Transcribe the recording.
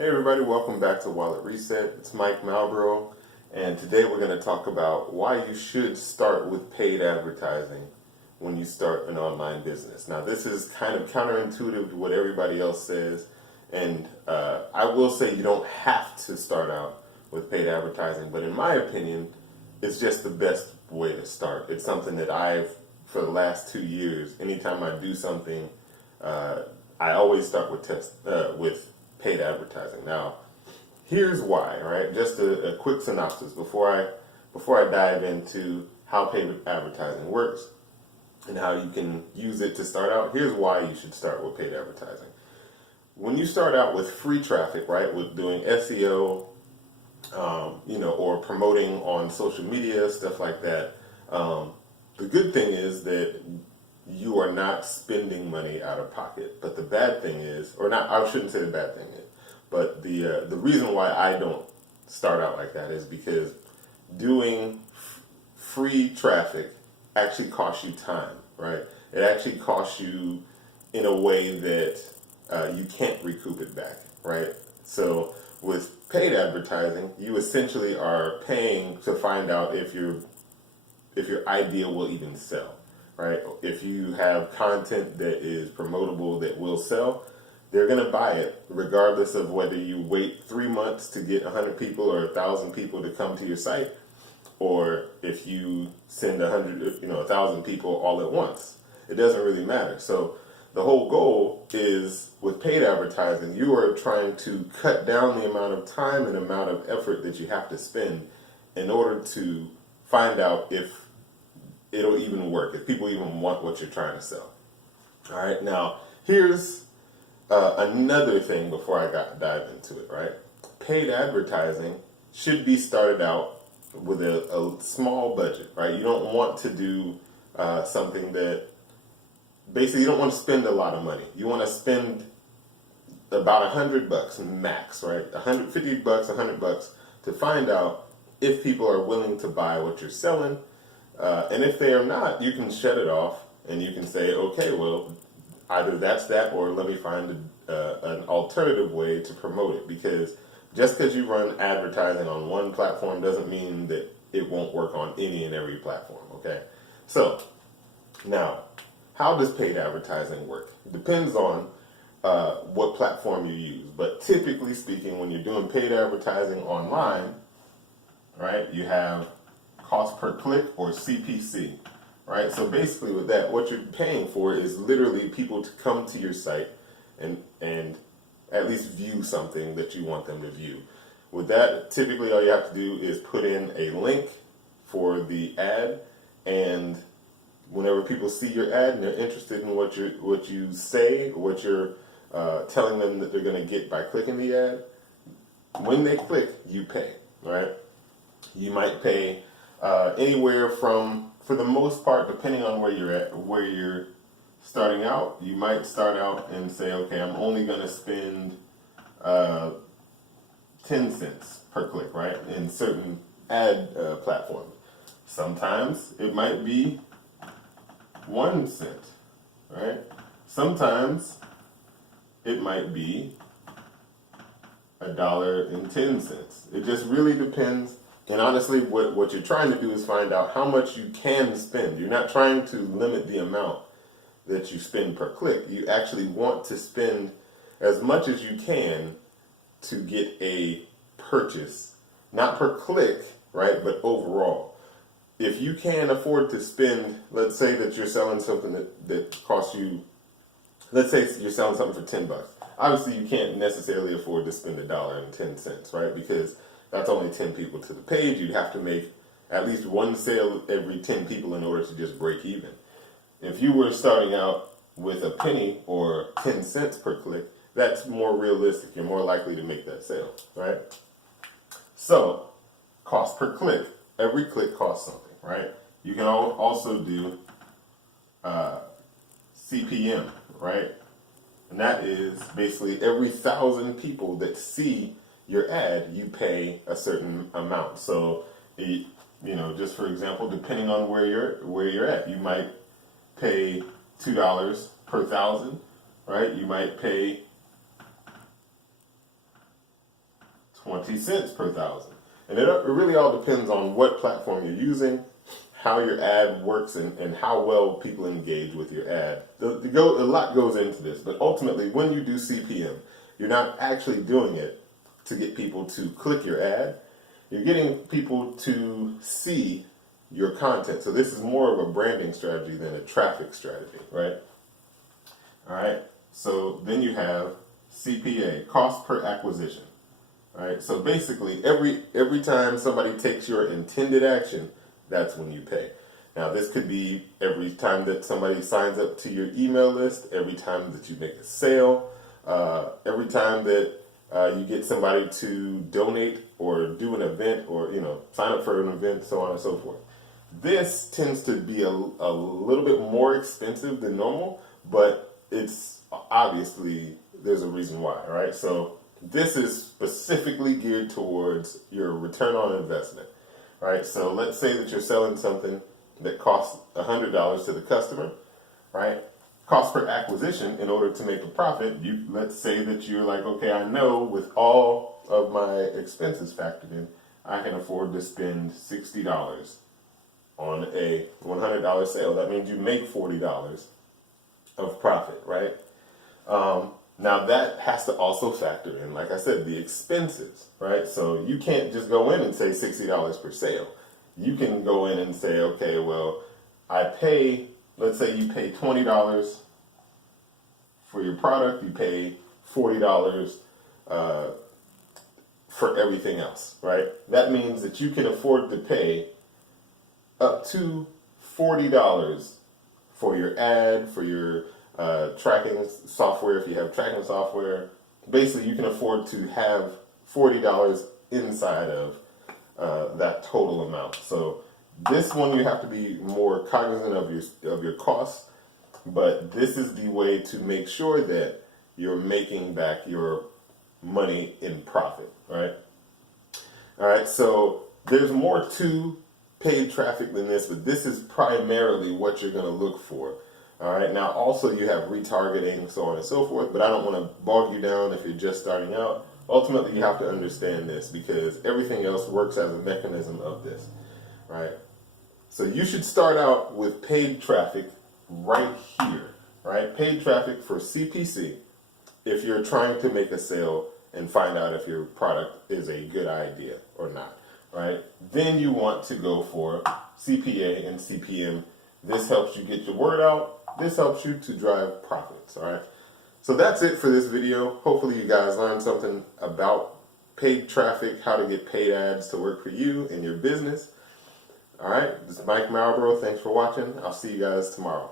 Hey everybody, welcome back to Wallet Reset. It's Mike Malbrough, and today we're going to talk about why you should start with paid advertising when you start an online business. Now, this is kind of counterintuitive to what everybody else says, and I will say you don't have to start out with paid advertising, but in my opinion, it's just the best way to start. It's something that for the last 2 years, anytime I do something, I always start with paid advertising. Now, here's why, right? Just a quick synopsis before I dive into how paid advertising works and how you can use it to start out. Here's why you should start with paid advertising. When you start out with free traffic, right, with doing SEO, or promoting on social media, stuff like that, the good thing is that you are not spending money out of pocket. But the bad thing is, or not, I shouldn't say the bad thing is, but the reason why I don't start out like that is because doing free traffic actually costs you time, right? It actually costs you in a way that you can't recoup it back, right? So with paid advertising, you essentially are paying to find out if your idea will even sell. Right? If you have content that is promotable that will sell, they're going to buy it regardless of whether you wait 3 months to get 100 people or 1,000 people to come to your site, or if you send 1,000 people all at once. It doesn't really matter. So the whole goal is with paid advertising, you are trying to cut down the amount of time and amount of effort that you have to spend in order to find out if it'll even work, if people even want what you're trying to sell. All right, now here's another thing before I dive into it, right? Paid advertising should be started out with a small budget, right? You don't want to do something that, basically you don't want to spend a lot of money. You want to spend about $100 max, right? $150, $100 to find out if people are willing to buy what you're selling. And if they are not, you can shut it off and you can say, okay, well, either that's that or let me find an alternative way to promote it. Because just because you run advertising on one platform doesn't mean that it won't work on any and every platform, okay? So, now, how does paid advertising work? It depends on what platform you use. But typically speaking, when you're doing paid advertising online, right, you have cost per click, or CPC, right? So basically with that, what you're paying for is literally people to come to your site and at least view something that you want them to view. With that, typically all you have to do is put in a link for the ad, and whenever people see your ad and they're interested in what you say, or what you're telling them that they're going to get by clicking the ad, when they click, you pay, right? You might pay anywhere from, for the most part, depending on where you're at, where you're starting out, you might start out and say, okay, I'm only going to spend 10 cents per click, right, in certain ad platforms. Sometimes it might be 1 cent, right? Sometimes it might be $1.10. It just really depends. And honestly, what you're trying to do is find out how much you can spend. You're not trying to limit the amount that you spend per click. You actually want to spend as much as you can to get a purchase. Not per click, right, but overall. If you can afford to spend, let's say that you're selling something that costs you, let's say you're selling something for $10. Obviously, you can't necessarily afford to spend $1.10, right, because that's only 10 people to the page. You'd have to make at least one sale every 10 people in order to just break even. If you were starting out with a penny or 10 cents per click, that's more realistic. You're more likely to make that sale, right? So, cost per click. Every click costs something, right? You can also do CPM, right? And that is basically every 1,000 people that see your ad, you pay a certain amount. So, just for example, depending on where you're at, you might pay $2 per 1,000, right? You might pay 20 cents per thousand. And it really all depends on what platform you're using, how your ad works, and how well people engage with your ad. A lot goes into this, but ultimately when you do CPM, you're not actually doing it to get people to click your ad. You're getting people to see your content. So this is more of a branding strategy than a traffic strategy, right? All right. So then you have CPA, cost per acquisition. All right. So basically, every time somebody takes your intended action, that's when you pay. Now, this could be every time that somebody signs up to your email list, every time that you make a sale, every time that you get somebody to donate or do an event, or sign up for an event, so on and so forth. This tends to be a little bit more expensive than normal, but it's obviously there's a reason why, right? So this is specifically geared towards your return on investment, right? So let's say that you're selling something that costs $100 to the customer, right? Cost per acquisition, in order to make a profit, let's say that you're like, okay, I know with all of my expenses factored in, I can afford to spend $60 on a $100 sale. That means you make $40 of profit, right? Now that has to also factor in, like I said, the expenses, right? So you can't just go in and say $60 per sale. You can go in and say, okay, well, let's say you pay $20 for your product, you pay $40 for everything else, right? That means that you can afford to pay up to $40 for your ad, for your tracking software, if you have tracking software. Basically, you can afford to have $40 inside of that total amount. So this one, you have to be more cognizant of your costs, but this is the way to make sure that you're making back your money in profit, right? All right, so there's more to paid traffic than this, but this is primarily what you're going to look for. All right, now also you have retargeting, so on and so forth, but I don't want to bog you down if you're just starting out. Ultimately, you have to understand this because everything else works as a mechanism of this, right? So you should start out with paid traffic right here, right? Paid traffic for CPC if you're trying to make a sale and find out if your product is a good idea or not, right? Then you want to go for CPA and CPM. This helps you get your word out. This helps you to drive profits, all right? So that's it for this video. Hopefully you guys learned something about paid traffic, how to get paid ads to work for you and your business. All right, this is Mike Marlboro. Thanks for watching. I'll see you guys tomorrow.